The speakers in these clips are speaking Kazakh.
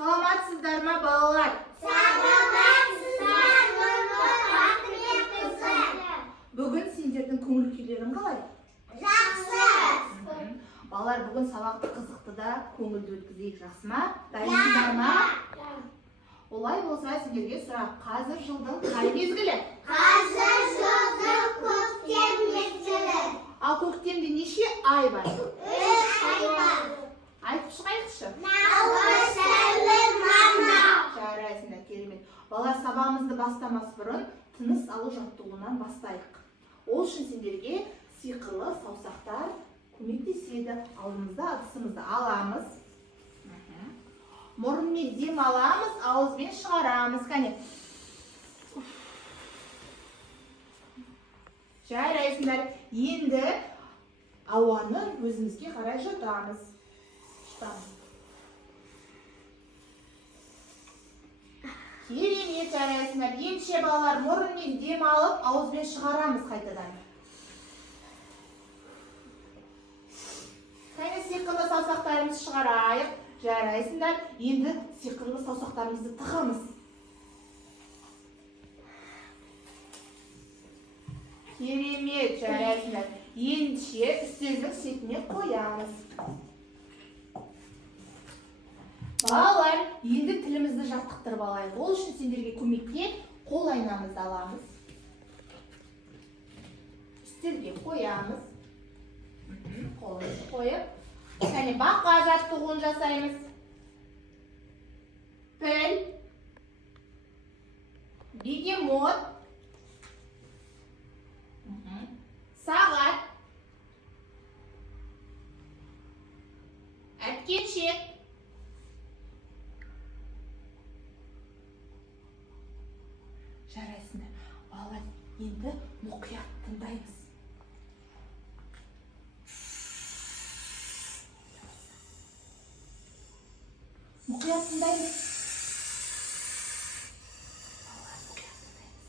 Саламатсыздар ма, балалар? Саламатсыздар ма, кызым? Бүгін сендердің көңіл күйлерің қалай? Жақсы. Балалар, бүгін сабақты қызықты да көңілді өткізейік, жақсы ма? Дайынсыздар ма? Олай болса, сендерге сұрақ. Қазір жылдың қай мезгілі? Қазір жылдың көктем мезгілі. Ал көктемде неше ай бар? 3 ай бар. Айтып шығайықшы. Наурыз, сәуір, мамыр. Жарайсыңдар, керемет. Балалар, сабағымызды бастамас бұрын тыныс алу жаттығуынан бастайық. Ол үшін сендерге сиқырлы саусақтар көмектеседі. Алдымызда ыдысымызды аламыз. Мұрынмен дем аламыз, ауызбен шығарамыз. Кәне. Жарайсыңдар. Енді ауаны өзімізге қарай жұтамыз. Керемет, жарайсыңдар. Ендеше балалар, мұрынмен дем алып, ауызбен шығарамыз қайтадан. Кәне сиқырлы саусақтарымызды шығарайық. Жарайсыңдар. Енді сиқырлы саусақтарымызды тығамыз. Керемет, жарайсыңдар. Ендеше үстелдің шетіне қоямыз. Балалар, енді тілімізді жаттықтырып алайық. Ол үшін сендерге көмекке қол айнамызды аламыз. Үстелге қоямыз. Қолымызды қойып. Кәне бақа жаттығуын жасаймыз. Піл, бегемот, сағат, әткеншек. Жарайсыңдар. Балалар, енді мұқият тыңдаймыз. Мұқият тыңдаймыз. Балалар, мұқият тыңдаймыз.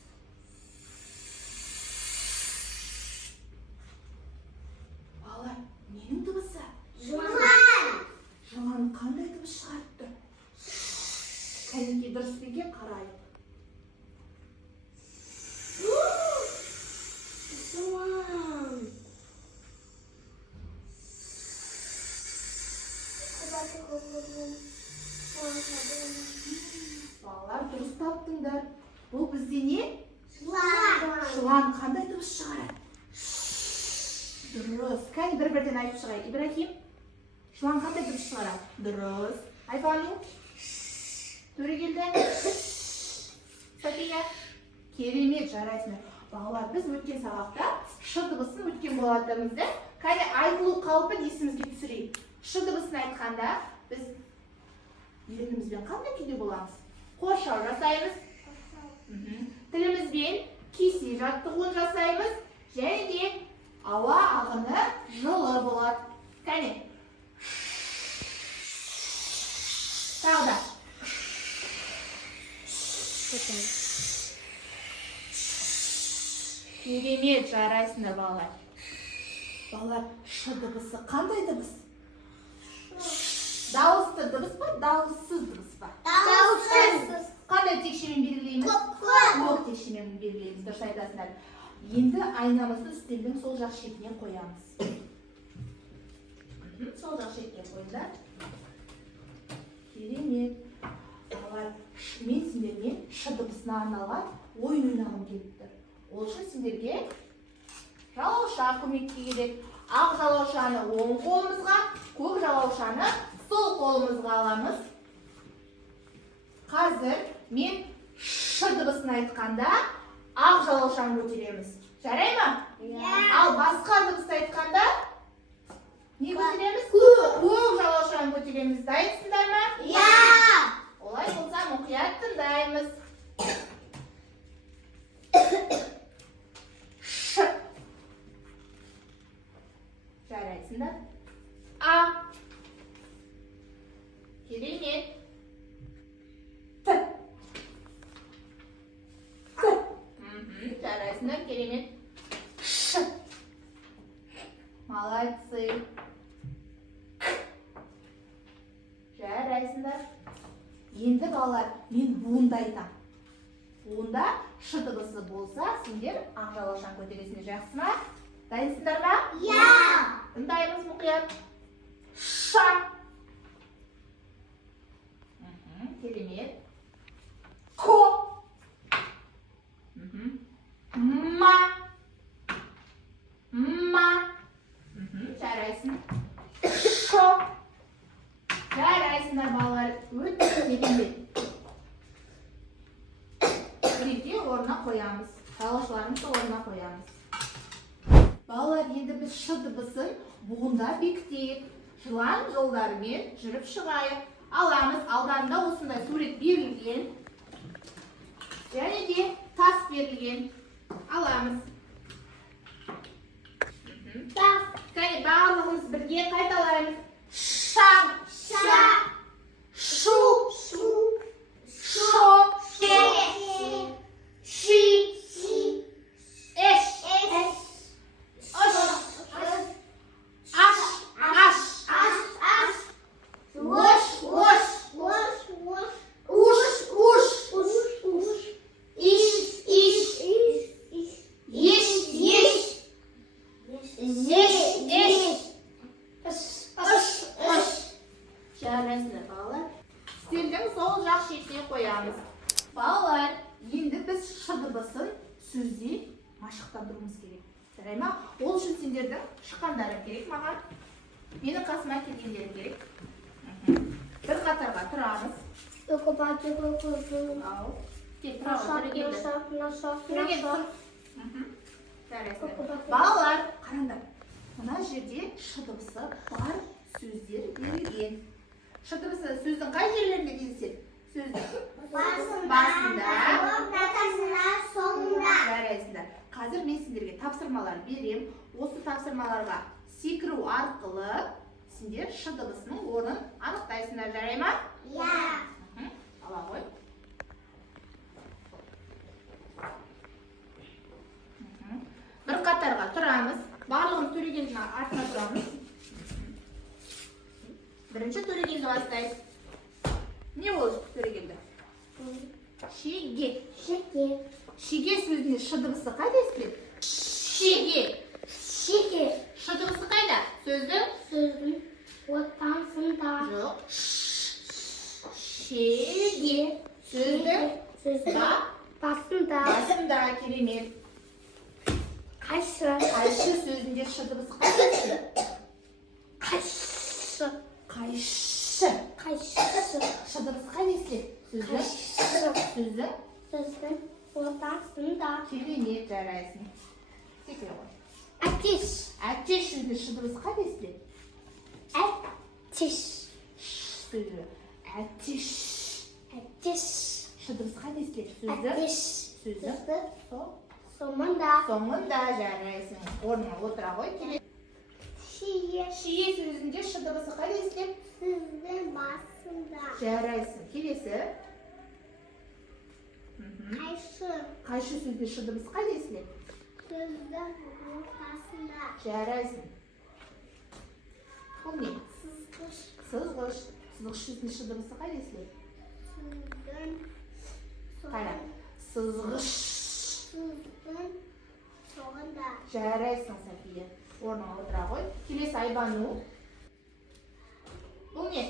Балалар, ненің дыбысы? Жылан. Жылан қандай дыбыс шығарып тұр? Кәнекей дұрыс па екен, қарайық. Жылан. Балалар, дұрыс таптыңдар. Бұл бізде не? Жылан. Жылан қандай дыбыс шығарады? Дұрыс. Кәне бір-бірден айтып шығайық. Ибрахим, жылан қандай дыбыс шығарады? Дұрыс. Айфану, Төрегелді, Сафия, керемет, жарайсыңдар. Балалар, біз өткен сабақта ш дыбысын өткен болатынымызды кәне айтылу қалпын есімізге түсірейік. Ш дыбысын айтқанда біз ерінімізбен қандай күйде боламыз? Қоршау жасаймыз. Тілімізбен кесе жаттығуын жасаймыз. Және де ауа ағыны жылы болады. Кәне. Тағы да. Керемет, жарайсыңдар балалар. Балалар, ш дыбысы қандай дыбыс? Дауысты дыбыс па, дауыссыз дыбыс па? Дауыссыз. Қандай текшемен белгілейміз? Көк текшемен белгілейміз, дұрыс айтасыңдар. Енді айнамызды үстелдің сол жақ шетіне қоямыз. Сол жақ шетіне қойыңдар. Керемет. Балалар, мен сендермен ш дыбысына арналған ойын ойнағым келіп тұр. Ол үшін сендерге жалауша көмекке келеді. Ақ жалаушаны оң қолымызға, көк жалаушаны сол қолымызға аламыз. Қазір мен ш дыбысын айтқанда ақ жалаушаны көтереміз. Жарай ма? Ал басқа дыбысты айтқанда не көтереміз? Көк жалаушаны көтереміз. Дайынсыңдар ма? Олай болса мұқият тыңдаймыз. Ш. Жарайсыңдар. А. Керемет. Т. Т. Жарайсыңдар, керемет. Ш. Молодцы. Жарайсыңдар. Енді балалар, мен буынды айтам. Буында ш дыбысы болса, сендер ақ жалаушан көтересіңдер, жақсы ма? Дайынсыңдар ма? Тыңдаймыз мұқият. Ша. Керемет. Ко. Ма. Ма. Жарайсың. Шо. Жарайсыңдар балалар. Өте керемет. Бірге орнына қоямыз. Жалаушаларымызды орнына қоямыз. Балалар, енді біз ш дыбысын буында бекітейік. Жылан жолдарымен жүріп шығайық. Аламыз, алдарында осындай сурет берілген. Және де тас берілген. Аламыз. Кәне барлығымыз бірге қайталаймыз. Ша, ша, шу, шу, шо, ше, ши, эш, ош, аш, аш, ош, ош, уш, уш, иш, иш, еш, еш, еш, еш, ыш, ыш. Жарайсыңдар балалар. Үстелдің сол жақ шетіне қоямыз. Балалар, енді біз ш дыбысын сөзде машықтандыруымыз керек. Жарай ма? Ол үшін сендердің шыққандарың керек маған. Менің қасыма келгендерің керек. Бір қатарға тұрамыз. Ау. Кел, түрегелді. Балалар, қараңдар. Мына жерде ш дыбысы бар сөздер берілген. Ш дыбысы сөздің қай жерлерінде кездеседі? Сөздің басында, жарайсыңдар. Қазір мен сендерге тапсырмалар берем. Осы тапсырмаларға секіру арқылы сендер ш дыбысының орнын анықтайсыңдар, жарай ма? Ала ғой. Бір қатарға тұрамыз. Барлығымыз Төрегелдің артына тұрамыз. Бірінші Төрегелді бастайыз. Не ол Төрегелді? Шеге. Шеге сөзінде ш дыбысы қайда естіледі? Шеге. Ш дыбысы қайда? Сөздің? Жоқ. Шеге. Сөздің? Басында. Керемет. Қайшы сөзінде ш дыбысы қайда естіледі? Қайшы. Ш дыбысы қайда естіледі? Сөздің? Керемет, жарайсың. Секіре ғой. Әтеш сөзінде ш дыбысы қайда естіледі? Сөзі. Әтеш. Ш дыбысы қайда естіледі? Сөздің? Соңында, жарайсың. Орнына отыра ғой. Шие сөзінде ш дыбысы қайда естіледі? Сөздің басында. Жарайсың. Келесі. Қайшы сөзінде ш дыбысы қайда естіледі? Сөздің ортасында. Жарайсың. Бұл не? Сызғыш. Сызғыш сөзінде ш дыбысы қайда естіледі? Сөздің Қайда? Сызғыш. Сөздің соңында. Жарайсың, София. Орнына отыра ғой. Келесі Айбану. Бұл не?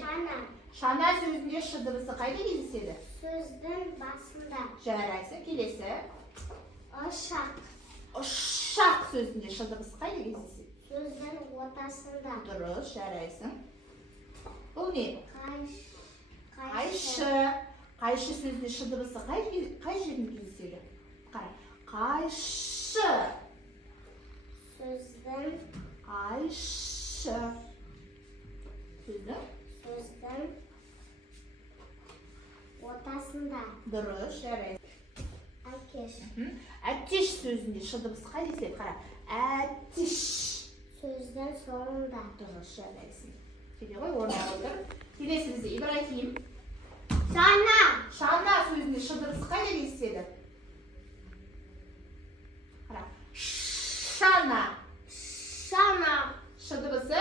Шана сөзінде ш дыбысы қайда кездеседі? Сөздің басында. Жарайсың. Келесі. Ұшақ сөзінде ш дыбысы қайда кездеседі? Сөздің ортасында. Дұрыс, жарайсың. Бұл не? Қайшы сөзінде ш дыбысы қай жерінде кездеседі? Қара. Қайшы. Сөздің. Қайшы. Сөздің ортасында. Дұрыс, жарайсың. Әтеш. Әтеш сөзінде ш дыбысы қайда естіледі? Қара. Әтеш. Сөздің соңында. Дұрыс, жарайсың. Келе ғой, орнына отыр. Келесі бізде Ибрахим. Шана сөзінде ш дыбысы қайда кездеседі? Қара. Шана. Ш дыбысы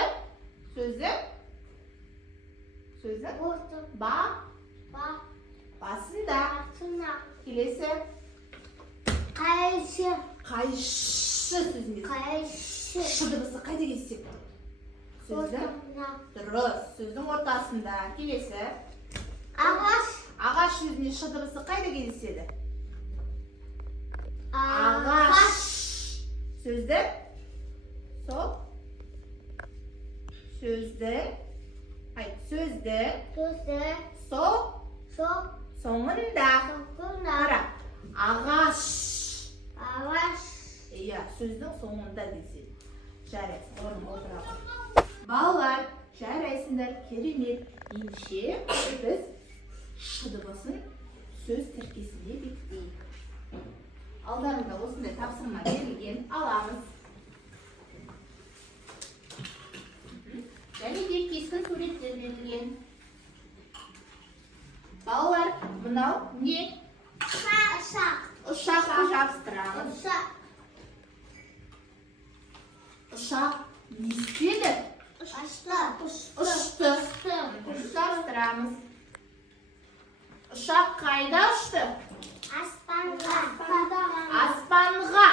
сөзі? Ба. басында. Басында. Келесі. Қайшы. Қайшы сөзінде. Қайшы. Ш дыбысы қайда кездеседі? Сөздің Ортасында. дұрыс. Сөздің ортасында. Келесі. Ағаш. Ағаш сөзінде ш дыбысы қайда кездеседі? Ағаш. Сөздің сол. Сөздің Сөзді. сол Сол. соңында. Соңында. Қара. Ағаш. Ағаш. Иә, сөздің соңында деседі. Жарайсың, орныңа отыра. Балалар, жарайсыңдар, керемет. Ендеше біз ш дыбысын сөз тіркесінде бекітейік. Алдарында осындай тапсырма берілген, аламыз. Және де кескін суреттер берілген. Балалар, мынау не? Ұшақ. Ұшақты жабыстырамыз. Ұшақ. Ұшақ не істеді? Ұшты. Жабыстырамыз. Ұшақ қайда ұшты? Аспанға. Аспанға.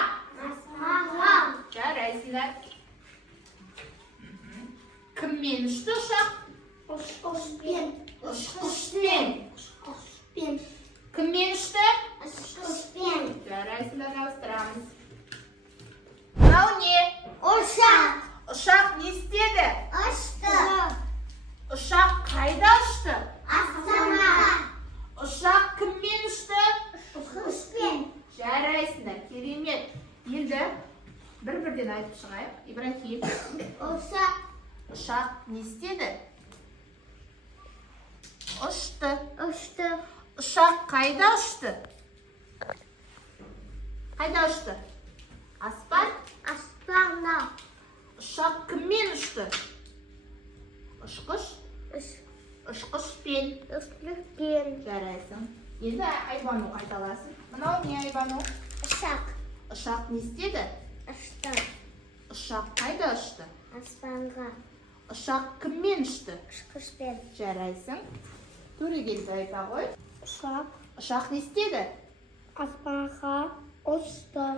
Аспанға. Жарайсыңдар. Кіммен ұшты ұшақ? Ұшқышпен. Ұшқышпен. Ұшқышпен. Кіммен ұшты? Ұшқышпен. Жарайсыңдар, жабыстырамыз. Мынау не? Ұшақ. Ұшақ не істеді? Ұшты. Ұшақ қайда ұшты? Аспанға. Ұшақ кіммен ұшты? Ұшқышпен. Жарайсыңдар, керемет. Енді бір-бірден айтып шығайық. Ибрахим. Ұшақ. Ұшақ не істеді? Ұшты. Ұшты. Ұшақ қайда ұшты? Қайда ұшты? Аспан. Аспанға. Ұшақ кіммен ұшты? Ұшқыш. Ұшқышпен. Ұшқышпен. Жарайсың. Енді Айбану қайталасын. Мынау не Айбану? Ұшақ. Ұшақ не істеді? Ұшты. Ұшақ қайда ұшты? Аспанға. Ұшақ кіммен ұшты? Ұшқышпен. Жарайсың. Төрегелді айта ғой. Ұшақ. Ұшақ не істеді? Аспанға. Ұшты.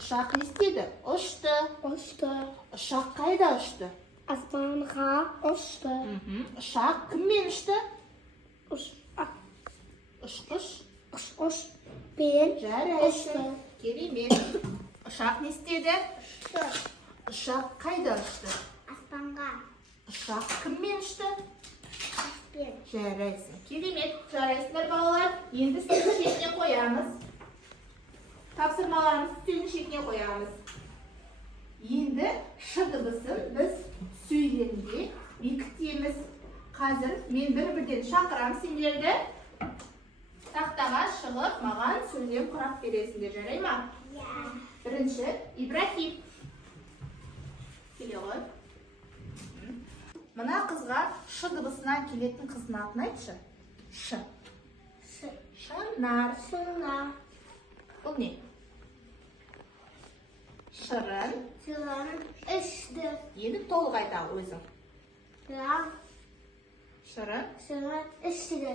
Ұшақ не істеді? Ұшты. Ұшты. Ұшақ қайда ұшты? Аспанға. Ұшты. Ұшақ кіммен ұшты? Ұшқыш. Ұшқышпен. Жарайсың. Керемет. Ұшақ не істеді? Ұшты. Ұшақ қайда ұшты? Аспанға. Ұшақ кіммен ұшты? Ұшқышпен. Жарайсың. Керемет. Жарайсыңдар балалар. Енді үстелдің шетіне қоямыз. Тапсырмаларымыз үстелдің шетіне қоямыз. Енді ш дыбысын біз сөйлемде бекітеміз. Қазір мен бір-бірден шақырам сендерді. Тақтаға шығып, маған сөйлем құрап бересіңдер, жарай ма? Бірінші, Ибрахим. Келе ғой. Мына қызға ш дыбысынан келетін қыздың атын айтшы. Ш. Шынар. Шынар. Бұл не? Шырын. Шырын. Ішті. Енді толық айта өзің. Шырын. Шырын. Ішті.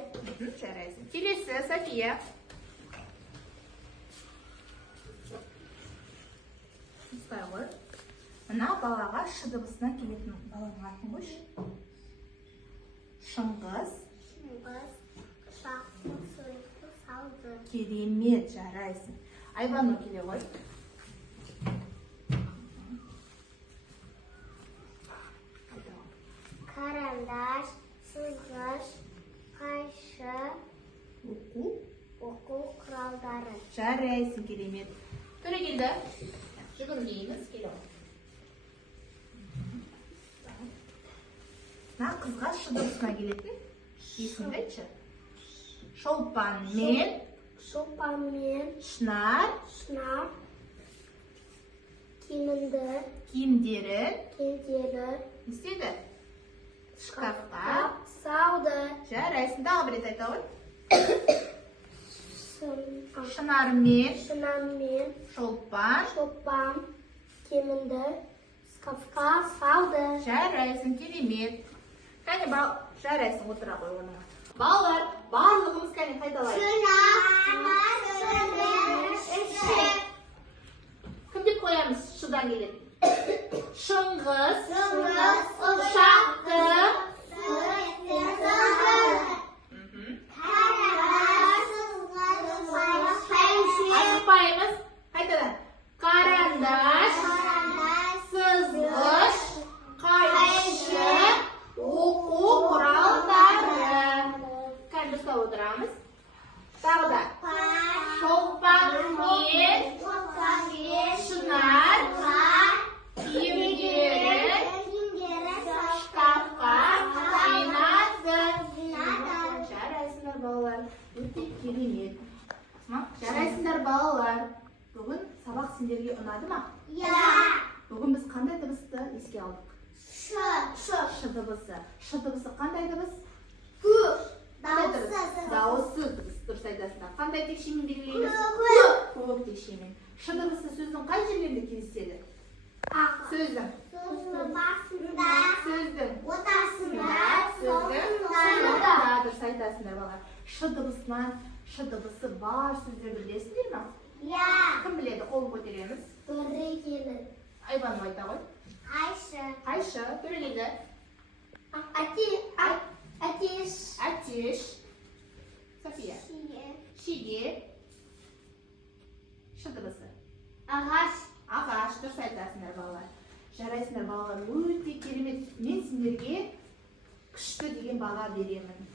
Жарайсың. Келесі, София. Осылай ғой. Мына балаға ш дыбысынан келетін баланың атын қойшы. Шыңғыс. Шыңғыс. Шақтың сөлікті салды. Керемет, жарайсың. Айбану келе ғой. Карандаш, сызғыш, қайшы, оқу құралдары. Жарайсың, керемет. Төрегелді. Жүгірмейміз, келе ғой. Мына қызға ш дыбысына келетін есімді айтшы. Шолпанмен. Шолпанмен. Шынар. Шынар. Киімді. Киімдерін. Киімдері. Не істеді? Шкафқа салды. Жарайсың. Тағы бір рет айта ғой. Шынармен. Шынармен. Шолпан. Шолпан. Киімді шкафқа салды. Жарайсың, керемет. Кәне бал, жарайсың, отыра ғой оныңа. Балалар, барлығымыз кәне қайталайық. Кім деп қоямыз? Шыдан келеді. Шыңғыс, ұшақты, айтпаймыз. Қайтадан. Қарандаш, сызғыш, қайшы, оқу құралдары. Кәне дұрыстап отырамыз. Тағы да. Шолпан мен шынар киімдерін шкафқа жинады. Жарайсыңдар балалар. Өте керемет. Жарайсыңдар балалар. Бүгін сабақ сендерге ұнады ма? Бүгін біз қандай дыбысты еске алдық? Ш дыбысы. Ш дыбысы қандай дыбыс? Дауыссыз дыбыс. Дұрыс айтасыңдар. Қандай текшемен белгілейміз? Көп текшемен. Ш дыбысы сөздің қай жерлерінде кездеседі? Сөздің ортасында, сөздің соңында. Дұрыс айтасыңдар балалар. Ш дыбысынан Ш дыбысы бар сөздерді білесіңдер ме? Кім біледі? Қолын көтереміз. Айбаным айта ғой. Қайшы, төреледі. Әтеш. София. Шеге. Ш дыбысы. Ағаш, дұрыс айтасыңдар балалар. Жарайсыңдар балалар, өте керемет. Мен сендерге күшті деген баға беремін.